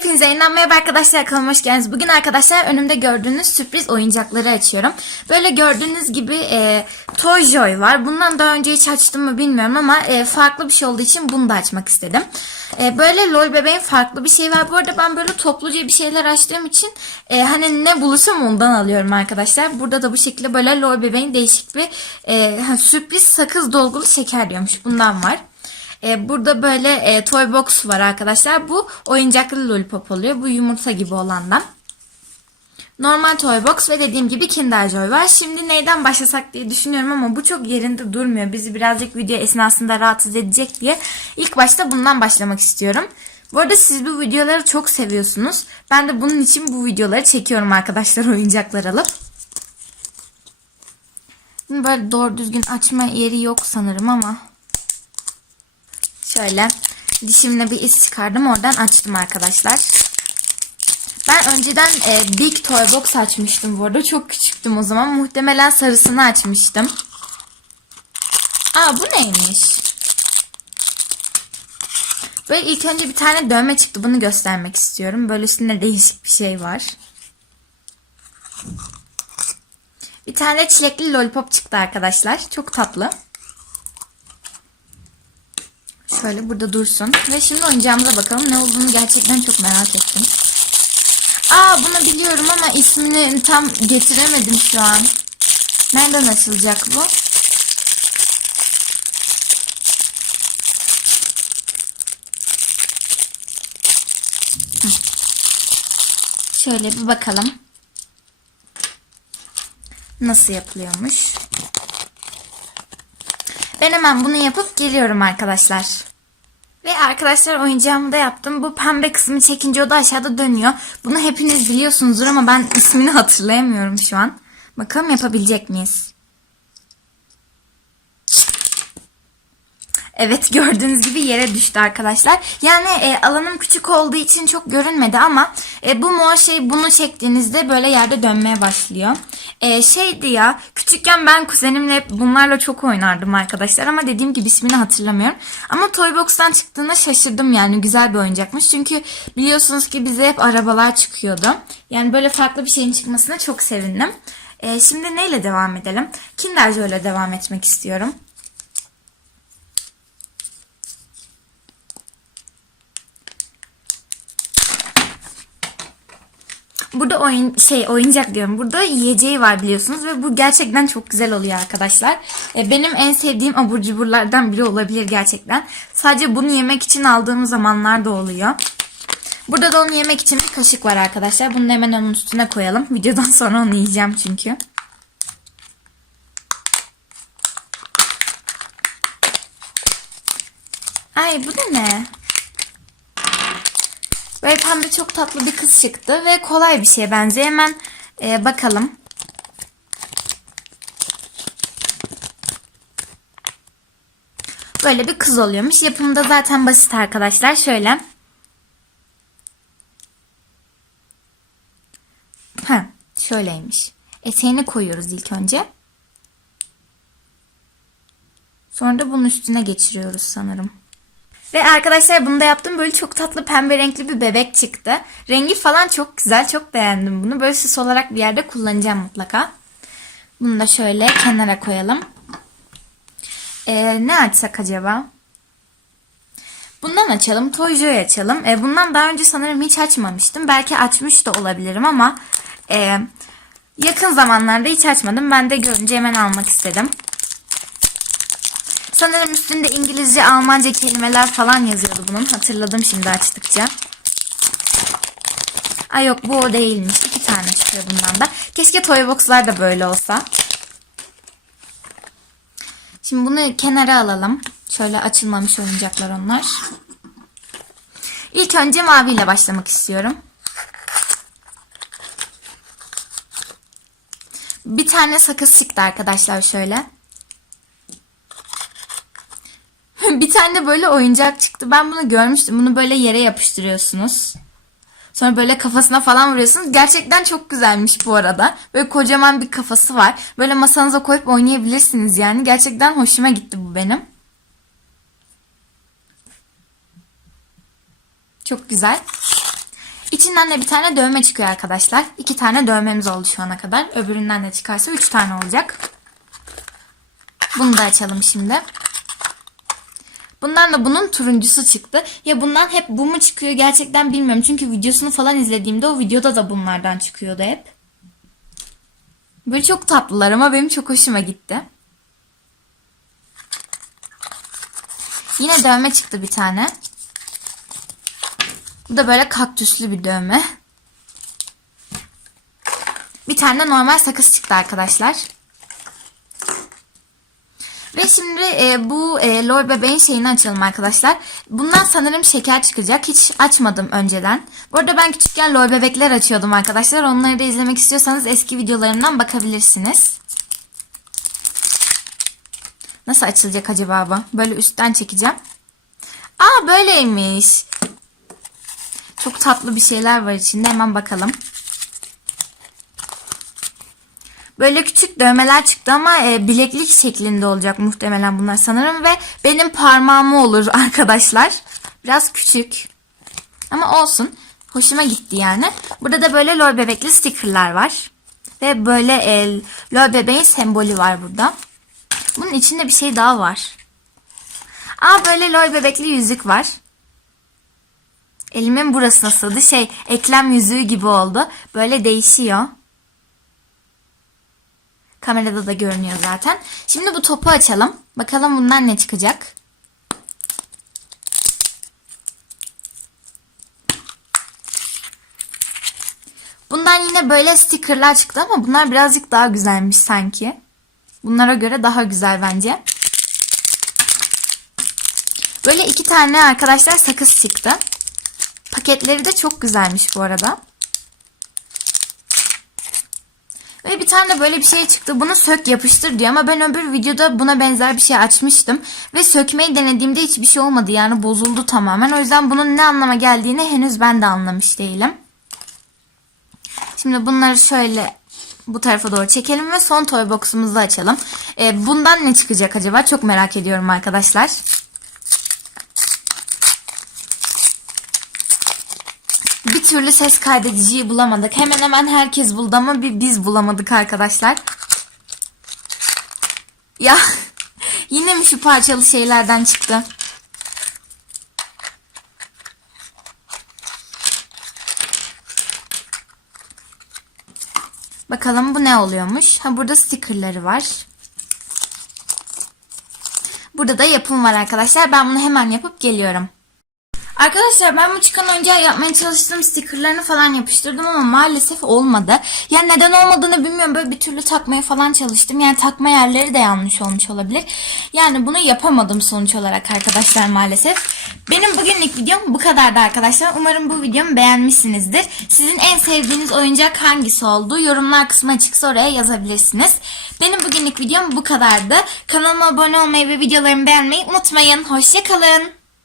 Hepinize yeniden merhaba arkadaşlar kanalıma hoş geldiniz. Bugün arkadaşlar önümde gördüğünüz sürpriz oyuncakları açıyorum. Böyle gördüğünüz gibi e, Toy Joy var. Bundan daha önce hiç açtım mı bilmiyorum ama e, farklı bir şey olduğu için bunu da açmak istedim. E, böyle LOL bebeğin farklı bir şey var. Bu arada ben böyle topluca bir şeyler açtığım için e, hani ne bulursam ondan alıyorum arkadaşlar. Burada da bu şekilde böyle LOL bebeğin değişik bir e, sürpriz sakız dolgulu şeker diyormuş. Bundan var. E, burada böyle e, toy box var arkadaşlar. Bu oyuncaklı lollipop oluyor. Bu yumurta gibi olandan. Normal toy box ve dediğim gibi Kinder Joy var. Şimdi neyden başlasak diye düşünüyorum ama bu çok yerinde durmuyor. Bizi birazcık video esnasında rahatsız edecek diye ilk başta bundan başlamak istiyorum. Bu arada siz bu videoları çok seviyorsunuz. Ben de bunun için bu videoları çekiyorum arkadaşlar oyuncaklar alıp. Böyle doğru düzgün açma yeri yok sanırım ama. Şöyle dişimle bir iz çıkardım. Oradan açtım arkadaşlar. Ben önceden e, Big Toy Box açmıştım bu arada. Çok küçüktüm o zaman. Muhtemelen sarısını açmıştım. Aa bu neymiş? Böyle ilk önce bir tane dövme çıktı. Bunu göstermek istiyorum. Böyle üstünde değişik bir şey var. Bir tane çilekli lollipop çıktı arkadaşlar. Çok tatlı. Şöyle burada dursun. Ve şimdi oyuncağımıza bakalım. Ne olduğunu gerçekten çok merak ettim. Aa bunu biliyorum ama ismini tam getiremedim şu an. Nereden açılacak bu? Şöyle bir bakalım. Nasıl yapılıyormuş? Ben hemen bunu yapıp geliyorum arkadaşlar. Ve arkadaşlar oyuncağımı da yaptım. Bu pembe kısmı çekince o da aşağıda dönüyor. Bunu hepiniz biliyorsunuzdur ama ben ismini hatırlayamıyorum şu an. Bakalım yapabilecek miyiz? Evet gördüğünüz gibi yere düştü arkadaşlar. Yani e, alanım küçük olduğu için çok görünmedi ama e, bu mor şey bunu çektiğinizde böyle yerde dönmeye başlıyor. E, şeydi ya küçükken ben kuzenimle bunlarla çok oynardım arkadaşlar ama dediğim gibi ismini hatırlamıyorum. Ama Toybox'tan çıktığında şaşırdım yani güzel bir oyuncakmış. Çünkü biliyorsunuz ki bize hep arabalar çıkıyordu. Yani böyle farklı bir şeyin çıkmasına çok sevindim. E, şimdi neyle devam edelim? Kinder Joy ile devam etmek istiyorum. Burada oyun şey oyuncak diyorum. Burada yiyeceği var biliyorsunuz ve bu gerçekten çok güzel oluyor arkadaşlar. E, benim en sevdiğim abur cuburlardan biri olabilir gerçekten. Sadece bunu yemek için aldığım zamanlar da oluyor. Burada da onu yemek için bir kaşık var arkadaşlar. Bunu hemen onun üstüne koyalım. Videodan sonra onu yiyeceğim çünkü. Ay bu da ne? Böyle pembe çok tatlı bir kız çıktı ve kolay bir şeye benziyor. Hemen e, bakalım. Böyle bir kız oluyormuş. Yapımı da zaten basit arkadaşlar. Şöyle. Ha, şöyleymiş. Eteğini koyuyoruz ilk önce. Sonra da bunun üstüne geçiriyoruz sanırım. Ve arkadaşlar bunu da yaptım. Böyle çok tatlı pembe renkli bir bebek çıktı. Rengi falan çok güzel. Çok beğendim bunu. Böyle süs olarak bir yerde kullanacağım mutlaka. Bunu da şöyle kenara koyalım. Ee, ne açsak acaba? Bundan açalım. Toy Joy açalım. Ee, bundan daha önce sanırım hiç açmamıştım. Belki açmış da olabilirim ama e, yakın zamanlarda hiç açmadım. Ben de görünce hemen almak istedim. Sanırım üstünde İngilizce, Almanca kelimeler falan yazıyordu bunun. Hatırladım şimdi açtıkça. Ay yok bu o değilmiş. İki tane çıkıyor bundan da. Keşke Toybox'lar da böyle olsa. Şimdi bunu kenara alalım. Şöyle açılmamış oyuncaklar onlar. İlk önce maviyle başlamak istiyorum. Bir tane sakız çıktı arkadaşlar şöyle. Bir tane de böyle oyuncak çıktı. Ben bunu görmüştüm. Bunu böyle yere yapıştırıyorsunuz. Sonra böyle kafasına falan vuruyorsunuz. Gerçekten çok güzelmiş bu arada. Böyle kocaman bir kafası var. Böyle masanıza koyup oynayabilirsiniz yani. Gerçekten hoşuma gitti bu benim. Çok güzel. İçinden de bir tane dövme çıkıyor arkadaşlar. İki tane dövmemiz oldu şu ana kadar. Öbüründen de çıkarsa üç tane olacak. Bunu da açalım şimdi. Bundan da bunun turuncusu çıktı. Ya bundan hep bu mu çıkıyor gerçekten bilmiyorum. Çünkü videosunu falan izlediğimde o videoda da bunlardan çıkıyordu hep. Böyle çok tatlılar ama benim çok hoşuma gitti. Yine dövme çıktı bir tane. Bu da böyle kaktüslü bir dövme. Bir tane normal sakız çıktı arkadaşlar. Ve şimdi e, bu e, lor bebeğin şeyini açalım arkadaşlar. Bundan sanırım şeker çıkacak. Hiç açmadım önceden. Bu arada ben küçükken lor bebekler açıyordum arkadaşlar. Onları da izlemek istiyorsanız eski videolarımdan bakabilirsiniz. Nasıl açılacak acaba bu? Böyle üstten çekeceğim. Aa böyleymiş. Çok tatlı bir şeyler var içinde. Hemen bakalım. Böyle küçük dövmeler çıktı ama e, bileklik şeklinde olacak muhtemelen bunlar sanırım ve benim parmağımı olur arkadaşlar. Biraz küçük. Ama olsun. Hoşuma gitti yani. Burada da böyle lol bebekli stickerlar var. Ve böyle e, lol bebeğin sembolü var burada. Bunun içinde bir şey daha var. Aa böyle lol bebekli yüzük var. Elimin burası nasıldı? Şey eklem yüzüğü gibi oldu. Böyle değişiyor. Kamerada da görünüyor zaten. Şimdi bu topu açalım. Bakalım bundan ne çıkacak. Bundan yine böyle stickerlar çıktı ama bunlar birazcık daha güzelmiş sanki. Bunlara göre daha güzel bence. Böyle iki tane arkadaşlar sakız çıktı. Paketleri de çok güzelmiş bu arada. Tane de böyle bir şey çıktı. Bunu sök yapıştır diyor ama ben öbür videoda buna benzer bir şey açmıştım. Ve sökmeyi denediğimde hiçbir şey olmadı. Yani bozuldu tamamen. O yüzden bunun ne anlama geldiğini henüz ben de anlamış değilim. Şimdi bunları şöyle bu tarafa doğru çekelim ve son toy box'umuzu açalım. Ee, bundan ne çıkacak acaba? Çok merak ediyorum arkadaşlar. Türlü ses kaydediciyi bulamadık. Hemen hemen herkes buldu ama bir biz bulamadık arkadaşlar. Ya yine mi şu parçalı şeylerden çıktı? Bakalım bu ne oluyormuş? Ha burada stickerları var. Burada da yapım var arkadaşlar. Ben bunu hemen yapıp geliyorum. Arkadaşlar ben bu çıkan oyuncağı yapmaya çalıştım. Stickerlarını falan yapıştırdım ama maalesef olmadı. Yani neden olmadığını bilmiyorum. Böyle bir türlü takmaya falan çalıştım. Yani takma yerleri de yanlış olmuş olabilir. Yani bunu yapamadım sonuç olarak arkadaşlar maalesef. Benim bugünlük videom bu kadardı arkadaşlar. Umarım bu videomu beğenmişsinizdir. Sizin en sevdiğiniz oyuncak hangisi oldu? Yorumlar kısmına çıksa oraya yazabilirsiniz. Benim bugünlük videom bu kadardı. Kanalıma abone olmayı ve videolarımı beğenmeyi unutmayın. Hoşçakalın.